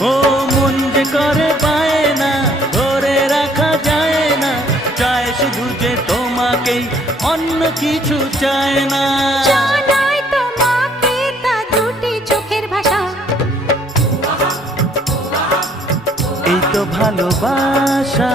ও মন যে করে পায় না, ধরে রাখা যায় না, চায় শুধু যে তোমাকেই, অন্য কিছু চায় না। জানাই তোমাকে তা দুটি চোখের ভাষা, এই তো ভালোবাসা।